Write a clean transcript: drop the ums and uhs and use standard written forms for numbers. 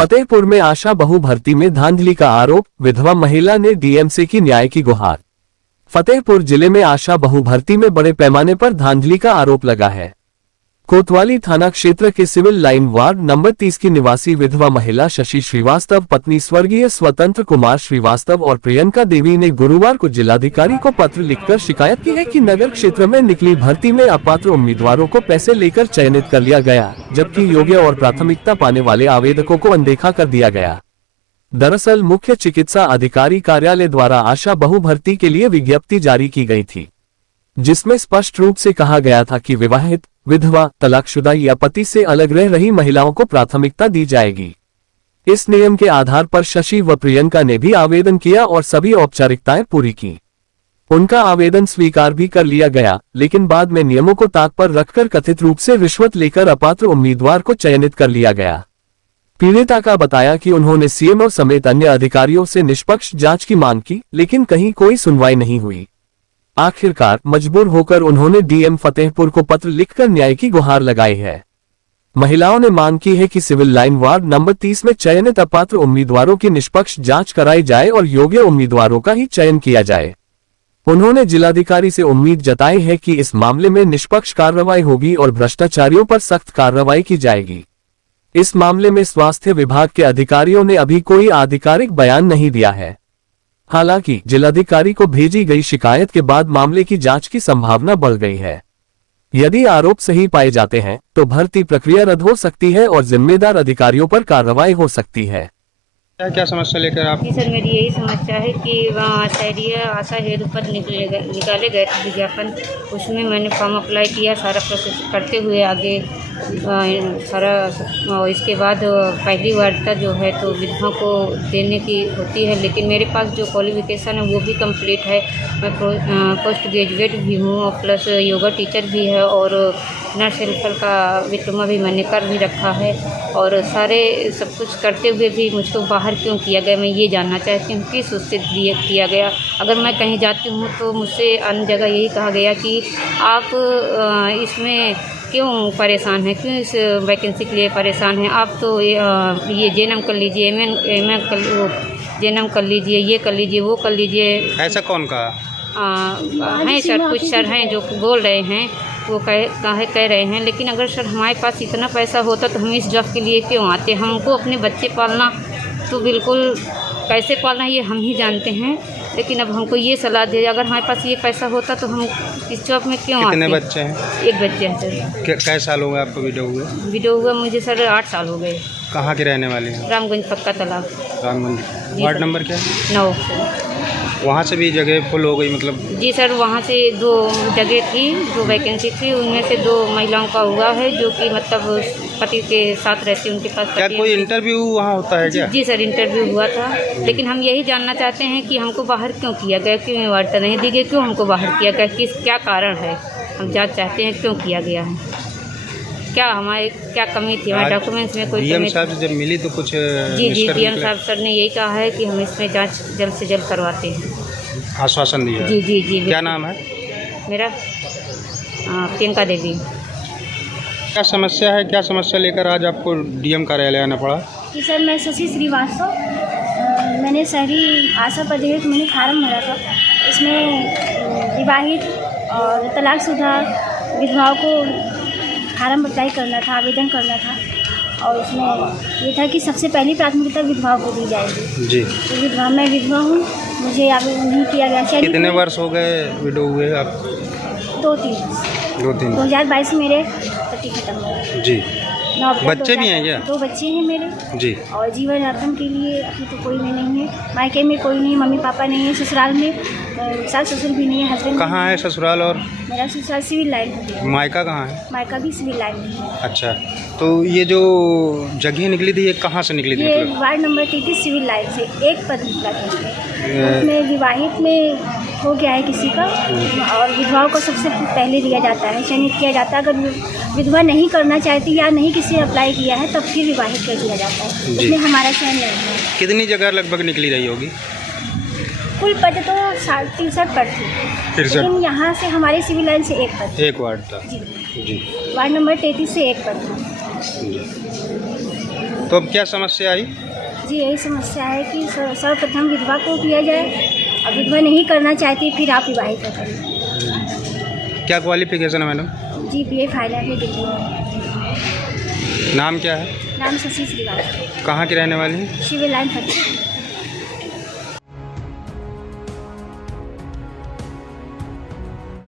फतेहपुर में आशा बहु भर्ती में धांधली का आरोप, विधवा महिला ने डीएम से की न्याय की गुहार। फतेहपुर जिले में आशा बहु भर्ती में बड़े पैमाने पर धांधली का आरोप लगा है। कोतवाली थाना क्षेत्र के सिविल लाइन वार्ड नंबर 30 की निवासी विधवा महिला शशि श्रीवास्तव पत्नी स्वर्गीय स्वतंत्र कुमार श्रीवास्तव और प्रियंका देवी ने गुरुवार को जिलाधिकारी को पत्र लिखकर शिकायत की है कि नगर क्षेत्र में निकली भर्ती में अपात्र उम्मीदवारों को पैसे लेकर चयनित कर लिया गया, जबकि योग्य और प्राथमिकता पाने वाले आवेदकों को अनदेखा कर दिया गया। दरअसल मुख्य चिकित्सा अधिकारी कार्यालय द्वारा आशा बहु भर्ती के लिए विज्ञप्ति जारी की गई थी, जिसमें स्पष्ट रूप से कहा गया था कि विवाहित, विधवा, तलाकशुदा या पति से अलग रह रही महिलाओं को प्राथमिकता दी जाएगी। इस नियम के आधार पर शशि व प्रियंका ने भी आवेदन किया और सभी औपचारिकताएं पूरी की। उनका आवेदन स्वीकार भी कर लिया गया, लेकिन बाद में नियमों को ताक पर रखकर कथित रूप से रिश्वत लेकर अपात्र उम्मीदवार को चयनित कर लिया गया। पीड़िता का बताया कि उन्होंने सीएमओ समेत अन्य अधिकारियों से निष्पक्ष जांच की मांग की, लेकिन कहीं कोई सुनवाई नहीं हुई। आखिरकार मजबूर होकर उन्होंने डीएम फतेहपुर को पत्र लिखकर न्याय की गुहार लगाई है। महिलाओं ने मांग की है कि सिविल लाइन वार्ड नंबर 30 में चयनित अपात्र उम्मीदवारों की निष्पक्ष जांच कराई जाए और योग्य उम्मीदवारों का ही चयन किया जाए। उन्होंने जिलाधिकारी से उम्मीद जताई है कि इस मामले में निष्पक्ष कार्रवाई होगी और भ्रष्टाचारियों पर सख्त कार्रवाई की जाएगी। इस मामले में स्वास्थ्य विभाग के अधिकारियों ने अभी कोई आधिकारिक बयान नहीं दिया है। हालांकि जिलाधिकारी को भेजी गई शिकायत के बाद मामले की जांच की संभावना बढ़ गई है। यदि आरोप सही पाए जाते हैं तो भर्ती प्रक्रिया रद्द हो सकती है और जिम्मेदार अधिकारियों पर कार्रवाई हो सकती है। क्या समस्या लेकर आप? जी सर, मेरी यही समस्या है कि वहाँ शहरीय आशा हेतु पर निकाले गए थे विज्ञापन, उसमें मैंने फॉर्म अप्लाई किया, सारा प्रोसेस करते हुए आगे सारा इसके बाद पहली वार्ड का जो है तो विधवा को देने की होती है, लेकिन मेरे पास जो क्वालिफिकेशन है वो भी कंप्लीट है। मैं पोस्ट ग्रेजुएट भी हूँ और प्लस योगा टीचर भी है और नर्स हेल्पर का डिप्लोमा भी मैंने कर भी रखा है। और सारे सब कुछ करते हुए भी मुझको बाहर क्यों किया गया, मैं ये जानना चाहती हूँ किस उससे किया गया। अगर मैं कहीं जाती हूँ तो मुझसे अन्य जगह यही कहा गया कि आप इसमें क्यों परेशान हैं, क्यों इस वैकेंसी के लिए परेशान हैं, आप तो ये जेएनएम कर लीजिए, एमएम जेएनएम कर लीजिए, ये कर लीजिए, वो कर लीजिए। ऐसा कौन कहा? हैं सर, कुछ सर हैं जो बोल रहे हैं, वो कह रहे हैं। लेकिन अगर सर हमारे पास इतना पैसा होता तो हम इस जॉब के लिए क्यों आते। हमको अपने बच्चे पालना तो बिल्कुल कैसे पालना ये हम ही जानते हैं, लेकिन अब हमको ये सलाह दे, अगर हमारे पास ये पैसा होता तो हम इस जॉब में क्यों आते। कितने बच्चे हैं? एक बच्चे हैं सर। कै साल हो गए आपको विडो हुए? विडो हुआ मुझे सर 8 साल हो गए। कहाँ के रहने वाले हैं? रामगंज पक्का तालाब। रामगंज। वार्ड नंबर क्या है? 9। वहाँ से भी जगह फुल हो गई मतलब? जी सर, वहाँ से 2 जगह थी, 2 वैकेंसी थी, उनमें से 2 महिलाओं का हुआ है जो कि मतलब पति के साथ रहती, उनके पास। क्या कोई इंटरव्यू वहाँ होता है क्या? जी सर, इंटरव्यू हुआ था, लेकिन हम यही जानना चाहते हैं कि हमको बाहर क्यों किया गया, क्यों वार्ता नहीं दी गई, क्यों हमको बाहर किया गया, क्या कारण है, हम जांच चाहते हैं क्यों किया गया है, क्या हमारे क्या कमी थी, हमारे डॉक्यूमेंट्स में कोई डीएम साहब से जब मिली तो कुछ? जी डीएम साहब सर ने यही कहा है कि हम इसमें जांच जल्द से जल्द करवाते हैं। आश्वासन दिया? जी। क्या नाम है? मेरा प्रियंका देवी। क्या समस्या है, क्या समस्या लेकर आज आपको डीएम कार्यालय आना पड़ा? जी सर, मैं शशि श्रीवास्तव, मैंने शहरी आशा पर हेतु मैंने फार्म भरा था। इसमें विवाहित और तलाकशुदा विधवाओं को फार्म अप्लाई करना था, आवेदन करना था, और उसमें ये था कि सबसे पहली प्राथमिकता विधवाओं को दी जाएगी। जी। तो विधवा, मैं विधवा हूँ, मुझे आवेदन नहीं किया गया। कितने वर्ष हो गए विडो हुए आप? 2-3। 2022 में मेरे पति खत्म हुए। जी। बच्चे भी हैं क्या? 2 बच्चे हैं मेरे। जी। और जीवन यापन के लिए अभी तो कोई भी नहीं है, मायके में कोई नहीं, मम्मी पापा नहीं है, ससुराल में सास ससुर भी नहीं है, हस्बैंड। कहाँ है ससुराल? और मेरा ससुराल सिविल लाइन है। मायका कहाँ है? मायका भी सिविल लाइन में है। अच्छा, तो ये जो जगह निकली थी ये कहाँ से निकली थी? ये वार्ड नंबर 33 सिविल लाइन से एक पद निकला था। उसमें विवाहित में हो गया है किसी का, और विधवाओं को सबसे पहले दिया जाता है, चयनित किया जाता है। अगर विधवा नहीं करना चाहती या नहीं किसी ने अप्लाई किया है तब फिर विवाहित कर दिया जाता है। उसमें हमारा चयन नहीं है। कितनी जगह लगभग निकली रही होगी? कुल पद तो 63 पद थे, लेकिन यहाँ से हमारे सिविल लाइन से एक पद, एक वार्ड था। जी। वार्ड नंबर 33 से एक पद था। तो अब क्या समस्या आई? जी यही समस्या है कि सर्वप्रथम विधवा को किया जाए और विधवा नहीं करना चाहती फिर आप विवाहित करें। क्या क्वालिफिकेशन है मैडम? जी BA फाइनल है डिग्री में। नाम क्या है? नाम शशि श्रीवास्तव, कहाँ की रहने वाली हैं? Civil line Fatehpur.